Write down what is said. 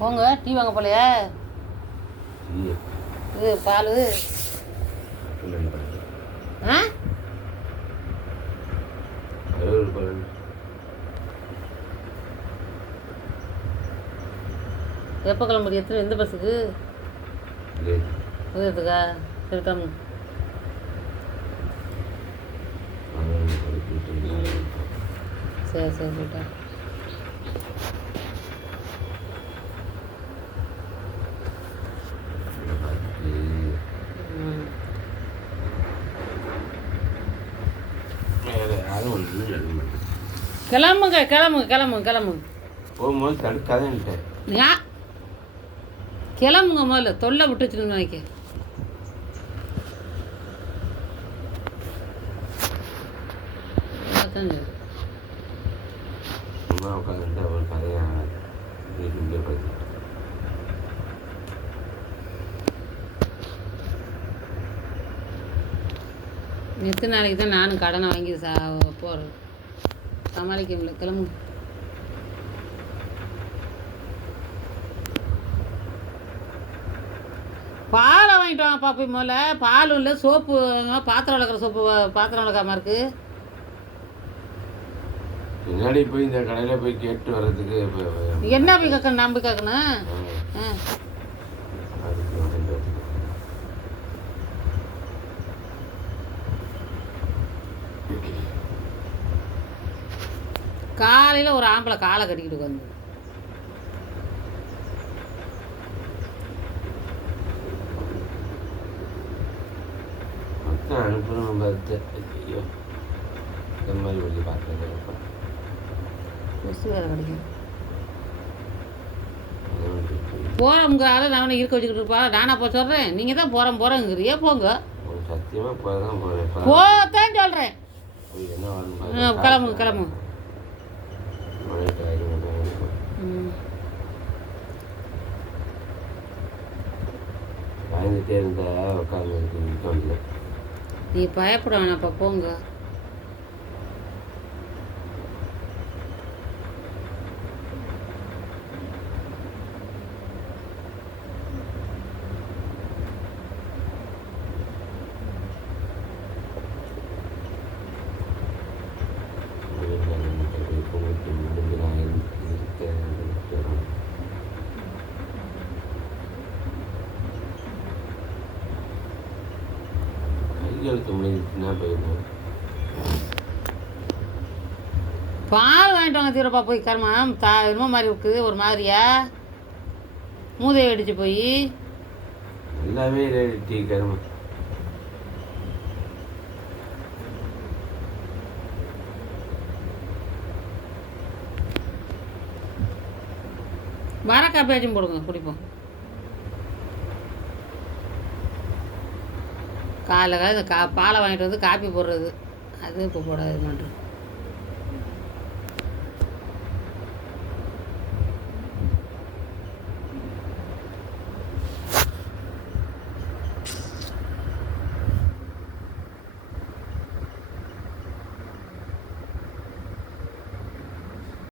போங்க டீ வாங்க போலையா? இது பால் ஆ எப்போ கிளம்புறீங்க? எத்தனை எந்த பஸ்ஸுக்கு? உதயத்துக்கா? சரி கிளம்பு. சரி சரி போயிட்டா. கிளம்புங்க கிளம்புங்க கிளம்புங்க கிளம்புங்க. போகும்போது தடுக்காதேன்ட்டேன். கிளம்புங்க முதல்ல தொல்லை விட்டு வச்சுருங்க நினைக்க. சும்மா உட்காந்து ஒரு கதையாக வீட்டுக்குள்ளே போயிட்டு எத்தனை நாளைக்கு தான் நானும் கடனை வாங்கி போகிறேன், சமாளிக்க முடியல. கிளம்பு. பாலை வாங்கிட்டு வாங்க பாப்பி. முதல்ல பாலும் இல்லை, சோப்பு பாத்திரம் விளக்குற சோப்பு, பாத்திரம் விளக்காம இருக்கு. பின்னாடி போய் இந்த கடையில் போய் கேட்டு வர்றதுக்கு என்ன போய் கேட்கணும்? நான் போய் கேட்கணும். காலையில் ஒரு ஆம்பளை காலை கட்டிக்கிட்டு வந்து அனுப்பணும். ஐயோ இந்த மாதிரி வழி பார்க்குறது வேறு கிடைக்கும். போகிறோம்ங்கிறாரு நான் இருக்க வச்சுக்கிட்டு இருப்பா. நானா போ சொல்கிறேன், நீங்கள் தான் போகிறேங்கிறீங்க. போங்க. சத்தியமாக போக தான் போகிறேன். போத்தான் சொல்கிறேன். என்ன கிளம்புங்க கிளம்புங்க. பயந்துட்டே இருந்தா உட்காந்து நீ பயப்பட வேணாப்பா, போங்க. கையெழுத்து முடிஞ்சுன்னா போயிருந்தோம். பால் வாங்கிட்டு வாங்க தீரப்பா. போய் கர்மம் என்னமோ மாதிரி இருக்குது, ஒரு மாதிரியா மூதையை அடிச்சு போய் எல்லாமே டீ கருமம். வர காப்பியாச்சும் போடுங்க, குடிப்போம். காலைல பாலை வாங்கிட்டு வந்து காப்பி போடுறது, அது இப்போ போடாது மாட்டோம்.